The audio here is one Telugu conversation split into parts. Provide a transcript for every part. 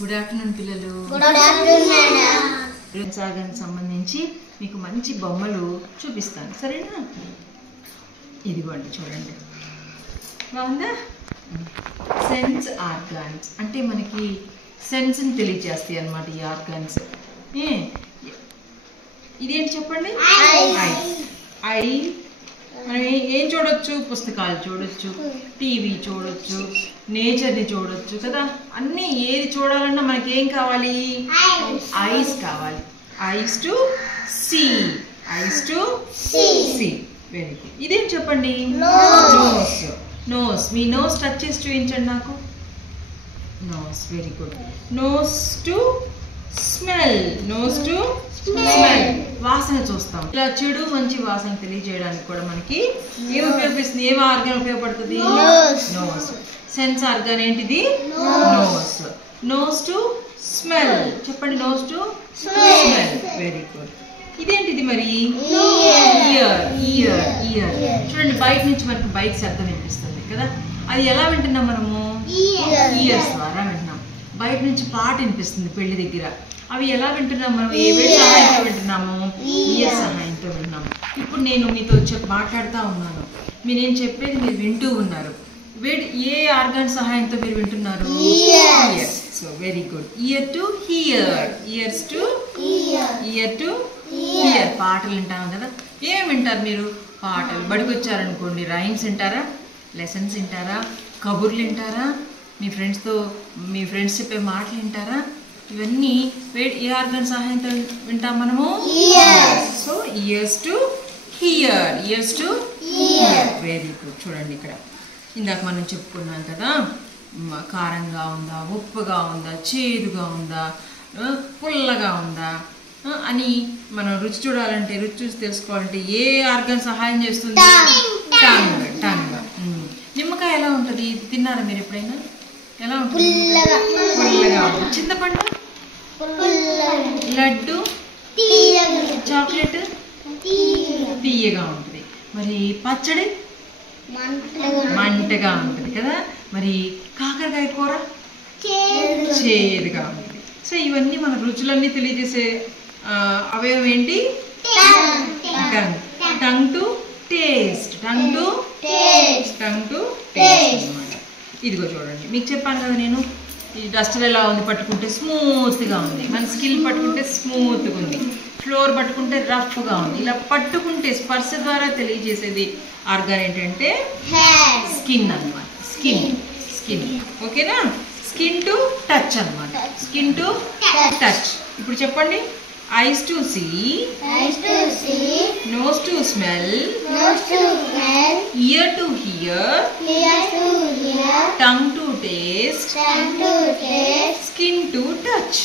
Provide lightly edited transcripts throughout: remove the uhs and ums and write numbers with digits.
గుడ్ ఆఫ్టర్నూన్ పిల్లలు. Good afternoon madam. సాగానికి సంబంధించి మీకు మంచి బొమ్మలు చూపిస్తాను, సరేనా? ఇదిగోండి చూడండి, బాగుందా? సెన్స్ ఆర్గాన్స్ అంటే మనకి సెన్స్ని తెలియజేస్తాయి అన్నమాట ఈ ఆర్గాన్స్. ఇదేంటి చెప్పండి? ఐ. మనం ఏం చూడొచ్చు? పుస్తకాలు చూడొచ్చు, టీవీ చూడొచ్చు, నేచర్ని చూడొచ్చు కదా. అన్నీ ఏది చూడాలన్నా మనకి ఏం కావాలి? ఐస్ కావాలి. Eyes to see. Eyes to see. Very good. ఇదేం చెప్పండి? నోస్. నోస్. మీ నోస్ టచ్ చేసి చూపించండి నాకు. Nose. Very good. Nose to smell. Nose to smell. వాసన చూస్తాం. ఇలా చెడు మంచి వాసన తెలియజేయడానికి కూడా మనకి ఏం ఉపయోగిస్తుంది? ఏం ఆర్గాన్ ఉపయోగపడుతుంది? నోస్. సెన్స్ ఆర్గాన్ ఏంటిది? నోస్. Nose to smell. చెప్పండి. Nose to smell. Very good. ఇదేంటిది మరి? ఇయర్. ఇయర్. ఇయర్. చూడండి, బయట నుంచి మనకి బయట శబ్దం వినిపిస్తుంది కదా. అది ఎలా వింటున్నాం మనము? ఇయర్స్ ద్వారా వింటున్నాం. బయట నుంచి పాట వినిపిస్తుంది పెళ్లి దగ్గర. అవి ఎలా వింటున్నాం మనం? ఏ సహాయంతో వింటున్నాము? ఇయర్ సహాయంతో వింటున్నాము. ఇప్పుడు నేను మీతో మాట్లాడుతూ ఉన్నాను, మీరేం చెప్పేది మీరు వింటూ ఉన్నారు. ఏ ఆర్గాన్ సహాయంతో మీరు వింటున్నారు? Years. So very good. Ear to here. Years to year to here. పాటలు వింటాం కదా. ఏం వింటారు మీరు? పాటలు. బడికి వచ్చారనుకోండి, రైమ్స్ వింటారా? లెసన్స్ వింటారా? కబుర్లు వింటారా? మీ ఫ్రెండ్స్ చెప్పే మాటలు వింటారా? ఇవన్నీ ఏ ఆర్గాన్ సహాయంతో వింటాం మనము? So years to hear. Years to hear. Very good. చూడండి, ఇక్కడ ఇందాక మనం చెప్పుకున్నాం కదా, కారంగా ఉందా, ఉప్పుగా ఉందా, చేదుగా ఉందా, పుల్లగా ఉందా అని మనం రుచి చూడాలంటే, రుచి చూసి తెలుసుకోవాలంటే ఏ ఆర్గాన్ సహాయం చేస్తుంది? టంగ్. టంగ్. నిమ్మకాయ ఎలా ఉంటుంది? తిన్నారా మీరు ఎప్పుడైనా? ఎలా ఉంటుంది? పుల్లగా ఉంటుంది. చింతపండు, లడ్డు, చాక్లెట్ తీయగా ఉంటుంది. మరి పచ్చడి మంటగా ఉంటుంది కదా. మరి కాకరకాయ కూర చేదుగా ఉంటుంది. సో ఇవన్నీ మన రుచులన్నీ తెలియజేసే అవయవం ఏంటి? Tongue. Tongue to taste. Tongue to taste అన్నమాట. ఇదిగో చూడండి, మీకు చెప్పాను కదా నేను, ఈ డస్టర్ ఎలా ఉంది? పట్టుకుంటే స్మూత్గా ఉంది. మన స్కిన్ పట్టుకుంటే స్మూత్గా ఉంది. ఫ్లోర్ పట్టుకుంటే రఫ్గా ఉంది. ఇలా పట్టుకుంటే స్పర్శ ద్వారా తెలియజేసేది ఆర్గాన్ ఏంటంటే స్కిన్ అన్నమాట. స్కిన్. ఓకేనా? స్కిన్ టు టచ్ అన్నమాట. Skin to touch. ఇప్పుడు చెప్పండి. Eyes to see. Nose to smell. Ear to hear. Tongue to taste. Skin to touch.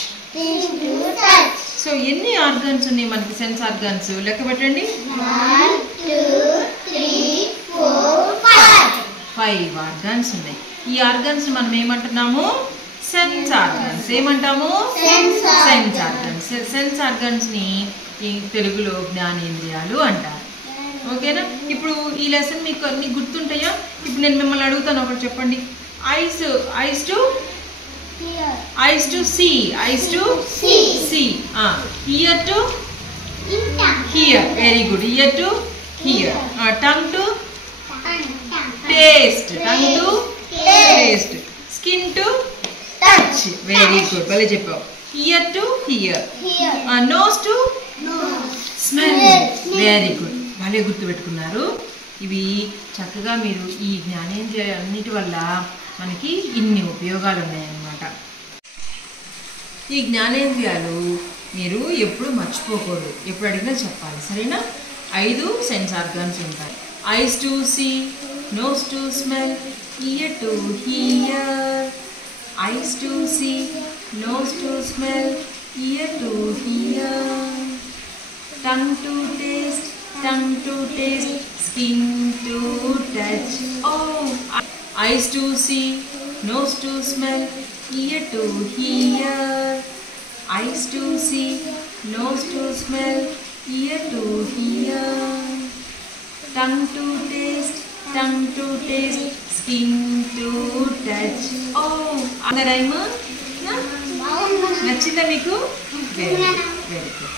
So ఎన్ని ఆర్గాన్స్ ఉన్నాయి మనకి? సెన్స్ ఆర్గాన్స్ లెక్క పెట్టండి. 5 ఆర్గాన్స్ ఉన్నాయి. ఈ ఆర్గాన్స్ మనం ఏమంటున్నాము? Sense organs. ఏమంటాము? Sense organs. సెన్స్ ఆర్గాన్స్ ని తెలుగులో జ్ఞానేంద్రియాలు అంటారు. ఓకేనా? ఇప్పుడు ఈ లెసన్ మీకు అన్ని గుర్తుంటాయా? ఇప్పుడు నేను మిమ్మల్ని అడుగుతాను, ఒకటి చెప్పండి. Eyes to see. Eyes to see. Ear to hear. Very good. Ear to hear. Tongue to taste. Tongue to taste. Skin to touch. Very good, భలే చెప్పావు. Ear to hear. Nose to smell. Very good, భలే గుర్తుపెట్టుకున్నారు. ఇవి చక్కగా మీరు ఈ జ్ఞానేంద్రియాలన్నిటి వల్ల మనకి ఇన్ని ఉపయోగాలు ఉన్నాయన్నమాట. ఈ జ్ఞానేంద్రియాలు మీరు ఎప్పుడు మర్చిపోకూడదు. ఎప్పుడు అడిగినా చెప్పాలి, సరేనా? 5 సెన్స్ ఆర్గాన్స్ ఉంటాయి. Eyes to see, nose to smell, ear to hear. Eyes to see, nose to smell, ear to hear. Tongue to taste, skin to touch. Oh, eyes to see, nose to smell, ear to hear. Eyes to see, nose to smell, ear to hear. Tongue to taste, skin to touch. Oh, the rhyme? నచ్చిందా మీకు? Very good.